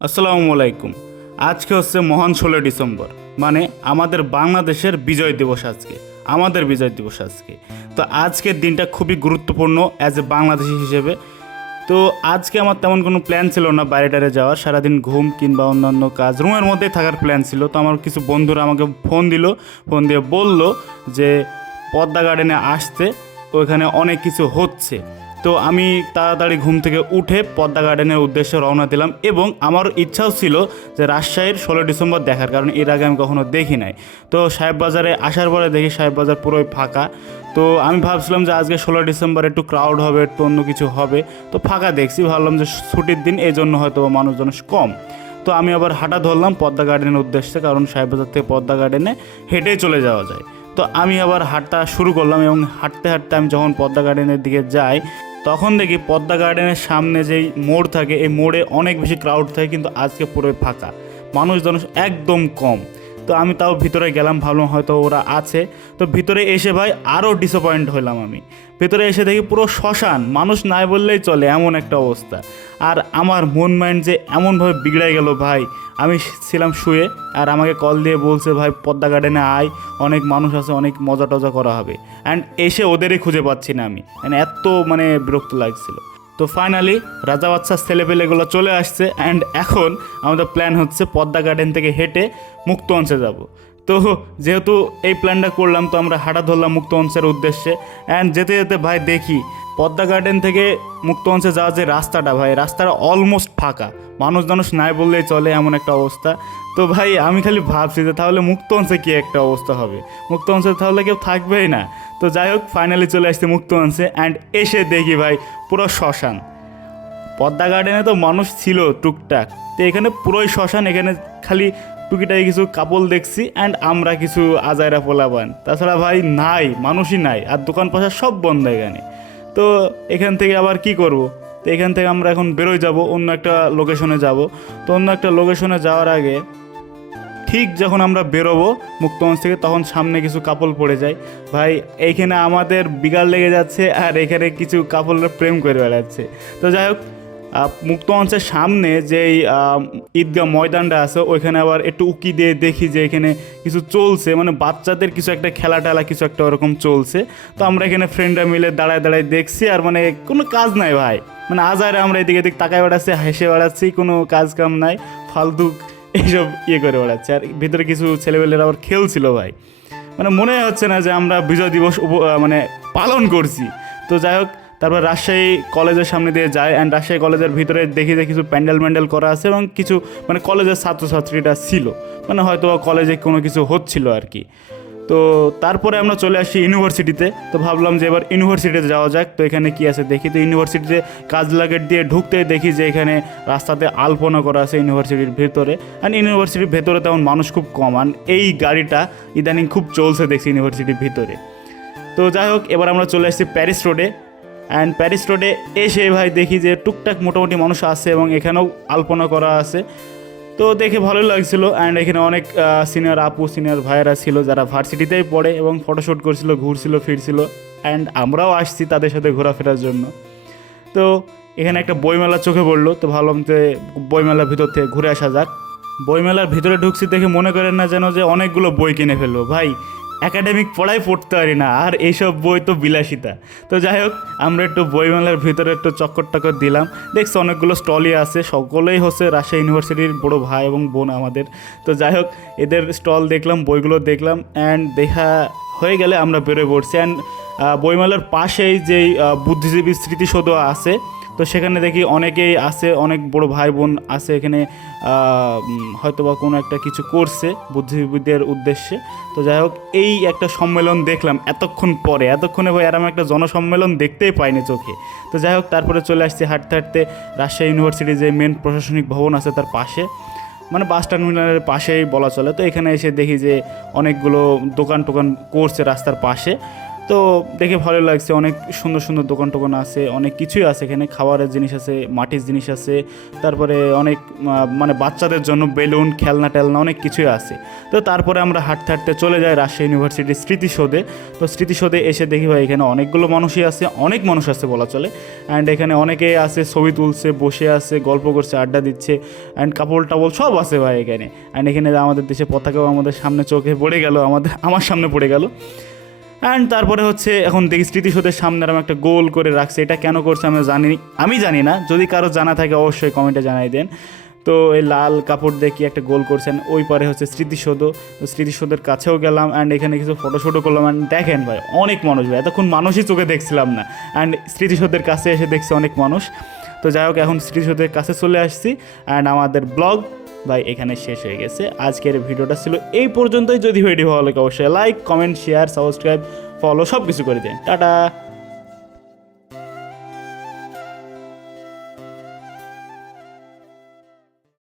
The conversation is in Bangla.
আসসালামু আলাইকুম। আজকে হচ্ছে মহান ষোলো ডিসেম্বর মানে আমাদের বাংলাদেশের বিজয় দিবস আজকে, আমাদের বিজয় দিবস আজকে। তো আজকের দিনটা খুবই গুরুত্বপূর্ণ অ্যাজ এ বাংলাদেশি হিসেবে। তো আজকে আমার তেমন কোনো প্ল্যান ছিল না বাইরে টাইরে যাওয়ার, সারাদিন ঘুম কিংবা অন্যান্য কাজ, রুমের মধ্যেই থাকার প্ল্যান ছিল। তো আমার কিছু বন্ধুরা আমাকে ফোন দিল ফোন দিয়ে বলল যে পদ্মা গার্ডেনে আসতে ওইখানে অনেক কিছু হচ্ছে। তো আমি তাড়াতাড়ি ঘুম থেকে উঠে পদ্মা গার্ডেনের উদ্দেশ্যে রওনা দিলাম এবং আমার ইচ্ছাও ছিল যে রাজশাহীর ষোলো ডিসেম্বর দেখার, কারণ এর আগে আমি কখনো দেখি নাই। তো সাহেব বাজারে আসার পরে দেখি সাহেব বাজার পুরোই ফাঁকা। তো আমি ভাবছিলাম যে আজকে ষোলো ডিসেম্বর একটু ক্রাউড হবে, একটু অন্য কিছু হবে। তো ফাঁকা দেখছি, ভাবলাম যে ছুটির দিন, এই জন্য হয়তো মানুষজন কম। তো আমি আবার হাঁটা ধরলাম পদ্মা গার্ডেনের উদ্দেশ্যে, কারণ সাহেববাজার থেকে পদ্মা গার্ডেনে হেঁটেই চলে যাওয়া যায়। তো আমি আবার হাঁটতে শুরু করলাম এবং হাঁটতে হাঁটতে আমি যখন পদ্মা গার্ডেনের দিকে যাই, তখন দেখি পদ্মা গার্ডেনের সামনে যেই মোড় থাকে, এই মোড়ে অনেক বেশি ক্রাউড থাকে, কিন্তু আজকে পুরো ফাঁকা। মানুষজন একদম কম। তো আমি তাও ভিতরে গেলাম, ভাবলাম হয়তো ওরা আছে। তো ভিতরে এসে ভাই আরও ডিসঅ্যাপয়েন্ট হলাম আমি। ভিতরে এসে দেখি পুরো শ্মশান, মানুষ নাই বললেই চলে এমন একটা অবস্থা। আর আমার মন মাইন্ড যে এমনভাবে বিগড়ে গেল ভাই, আমি ছিলাম শুয়ে, আর আমাকে কল দিয়ে বলছে, ভাই, পদ্মা গার্ডেনে আয়, অনেক মানুষ আছে, অনেক মজা টজা করা হবে। অ্যান্ড এসে ওদেরই খুঁজে পাচ্ছি না আমি। মানে এত মানে বিরক্ত লাগছিল। তো ফাইনালি রাজা বাচ্চার ছেলেপেলেগুলো চলে আসছে অ্যান্ড এখন আমাদের প্ল্যান হচ্ছে পদ্মা গার্ডেন থেকে হেঁটে মুক্ত অঞ্চে যাব। তো যেহেতু এই প্ল্যানটা করলাম, তো আমরা হাঁটা ধরলাম মুক্ত অঞ্চের উদ্দেশ্যে। অ্যান্ড যেতে যেতে ভাই দেখি, পদ্মা গার্ডেন থেকে মুক্ত অঞ্চে যাওয়ার যে রাস্তাটা ভাই রাস্তাটা অলমোস্ট ফাঁকা। মানুষ মানুষ নাই বললেই চলে এমন একটা অবস্থা। তো ভাই আমি খালি ভাবছি যে তাহলে মুক্ত অঞ্চে কী একটা অবস্থা হবে? মুক্ত অঞ্চে তাহলে কেউ থাকবেই না। তো যাই হোক ফাইনালি চলে আসছে মুক্ত অঞ্চে অ্যান্ড এসে দেখি ভাই, পুরো শ্মশান। পদ্মা গার্ডেনে তো মানুষ ছিল টুকটাক। তো এখানে পুরোই শ্মশান, এখানে খালি টুকিটাকি কিছু কাপল দেখছি অ্যান্ড আমরা কিছু আজাইরা পোলাবান তাছাড়া ভাই নাই, মানুষই নাই, আর দোকান পাশা সব বন্ধ এখানে। তো এখান থেকে আবার কি করব? তো এখান থেকে আমরা এখন বেরোয় যাব, অন্য একটা লোকেশনে যাব। তো অন্য একটা লোকেশনে যাওয়ার আগে ঠিক যখন আমরা বেরোবো মুক্তমঞ্চ থেকে তখন সামনে কিছু কাপল পড়ে যায়। ভাই এইখানে আমাদের বিগাল লেগে যাচ্ছে আর এখানে কিছু কাপলরা প্রেম করে বেড়াচ্ছে। তো যাই হোক মুক্তমঞ্চের সামনে যেই আহ, ঈদগাহ ময়দানটা আছে ওইখানে আবার একটু উকি দিয়ে দেখি যে এখানে কিছু চলছে। মানে বাচ্চাদের কিছু একটা খেলা টেলা কিছু একটা ওরকম চলছে। তো আমরা এখানে ফ্রেন্ডরা মিলে দাঁড়ায় দাঁড়ায় দেখছি আর মানে কোনো কাজ নাই ভাই। মানে আজারে আমরা এদিকে এদিক তাকায় বেড়াচ্ছি হেসে বেড়াচ্ছি কোনো কাজ কাম নাই ফালতু এইসব ইয়ে করে বেড়াচ্ছে। আর ভিতরে কিছু ছেলেপেলেরা আবার খেলছিল ভাই। মানে মনে হচ্ছে না যে আমরা বিজয় দিবস মানে পালন করছি। তো যাই হোক, তারপর রাজশাহী কলেজের সামনে দিয়ে যায় অ্যান্ড রাজশাহী কলেজের ভিতরে দেখি যে কিছু প্যান্ডেল ম্যান্ডেল করা আছে এবং কিছু মানে কলেজের ছাত্রছাত্রীরা ছিল। মানে হয়তো কলেজে কোনো কিছু হচ্ছিল আর কি। তো তারপরে আমরা চলে আসি ইউনিভার্সিটিতে। তো ভাবলাম যে এবার ইউনিভার্সিটিতে যাওয়া যাক। তো এখানে কি আছে দেখি? তো ইউনিভার্সিটিতে কাজলা গেট দিয়ে ঢুকতে দেখি যে এখানে রাস্তাতে আলপনা করা আছে ইউনিভার্সিটির ভেতরে। অ্যান্ড ইউনিভার্সিটির ভেতরে তেমন মানুষ খুব কম। আর এই গাড়িটা ইদানিং খুব চলছে দেখছি ইউনিভার্সিটির ভিতরে। তো যাই হোক, এবার আমরা চলে আসছি প্যারিস রোডে। অ্যান্ড প্যারিস রোডে এসে ভাই দেখি যে টুকটাক মোটামুটি মানুষ আছে এবং এখানেও আলপনা করা আছে। তো দেখে ভালোই লাগছিল অ্যান্ড এখানে অনেক সিনিয়র আপু সিনিয়র ভাইয়েরা ছিল যারা ভার্সিটিতেই পড়ে এবং ফটোশ্যুট করছিল, ঘুরছিল, ফিরছিল অ্যান্ড আমরাও আসছি তাদের সাথে ঘোরাফেরার জন্য। তো এখানে একটা বইমেলা চোখে পড়ল, তো ভাবলাম যে বইমেলার ভিতর থেকে ঘুরে আসা যাক। বইমেলার ভিতরে ঢুকছি দেখে মনে করেন না যেন যে অনেকগুলো বই কিনে ফেলল। ভাই একাডেমিক পড়াই পড়তে পারি না, আর এইসব বই তো বিলাসিতা। তো যাই হোক আমরা একটু বইমেলার ভিতরে একটু চক্কর টক্কর দিলাম। দেখছি, অনেকগুলো স্টলই আছে, সকলেই হচ্ছে রাজশাহী ইউনিভার্সিটির বড় ভাই এবং বোন আমাদের। তো যাই হোক এদের স্টল দেখলাম, বইগুলো দেখলাম অ্যান্ড দেখা হয়ে গেলে আমরা বেরোয় পড়ছি। অ্যান্ড বইমেলার পাশেই যেই বুদ্ধিজীবী স্মৃতিসৌধ আছে তো সেখানে দেখি অনেকেই আছে, অনেক বড় ভাই বোন আছে এখানে হয়তো বা কোনো একটা কিছু করছে বুদ্ধিজীবীদের উদ্দেশ্যে। তো যাই হোক, এই একটা সম্মেলন দেখলাম এতক্ষণ পরে। এতক্ষণে ভাই এরম একটা জনসম্মেলন দেখতেই পাইনি চোখে। তো যাই হোক, তারপরে চলে আসছি হাঁটতে হাঁটতে রাজশাহী ইউনিভার্সিটির যে মেন প্রশাসনিক ভবন আছে তার পাশে। মানে বাস টার্মিনালের পাশেই বলা চলে। তো এখানে এসে দেখি যে অনেকগুলো দোকান টোকান করছে রাস্তার পাশে। তো দেখে ভালো লাগছে। অনেক সুন্দর সুন্দর দোকান টোকান আছে, অনেক কিছুই আছে। এখানে খাবারের জিনিস আছে, মাটির জিনিস আছে, তারপরে অনেক মানে বাচ্চাদের জন্য বেলুন, খেলনা টেলনা অনেক কিছুই আছে। তো তারপরে আমরা হাঁটতে হাঁটতে চলে যাই রাজশাহী ইউনিভার্সিটির স্মৃতিসৌধে। তো স্মৃতিসৌধে এসে দেখি ভাই, এখানে অনেকগুলো মানুষই আছে, অনেক মানুষ আছে বলা চলে। অ্যান্ড এখানে অনেকে আছে, ছবি তুলছে, বসে আছে, গল্প করছে, আড্ডা দিচ্ছে। অ্যান্ড কাপড় টাপড় সব আছে ভাই এখানে। অ্যান্ড এখানে আমাদের দেশে পতাকাও আমাদের সামনে চোখে পড়ে গেল, আমাদের, আমার সামনে পড়ে গেল। অ্যান্ড তারপরে হচ্ছে, এখন দেখি স্মৃতিসৌধের সামনে এরকম একটা গোল করে রাখছে। এটা কেন করছে আমি জানি আমি জানি না। যদি কারও জানা থাকে, অবশ্যই কমেন্টে জানাই দেন। তো এই লাল কাপড় দিয়ে কি একটা গোল করছেন, ওই পারে হচ্ছে স্মৃতিসৌধ। স্মৃতিসৌধের কাছেও গেলাম অ্যান্ড এখানে কিছু ফটো শটো করলাম। অ্যান্ড দেখেন ভাই, অনেক মানুষ ভাই, এতক্ষণ মানুষই চোখে দেখছিলাম না। অ্যান্ড স্মৃতিসৌধের কাছে এসে দেখছি অনেক মানুষ। তো যাই হোক, এখন স্মৃতিসৌধের কাছে চলে আসছি। অ্যান্ড আমাদের ব্লগ ভাই, এখানে শেষ হয়ে গেছে। আজকের ভিডিওটা ছিল এই পর্যন্তই। যদি ভিডিও ভালো লাগে, অবশ্যই like comment share subscribe follow সব কিছু করে দিন। টাটা!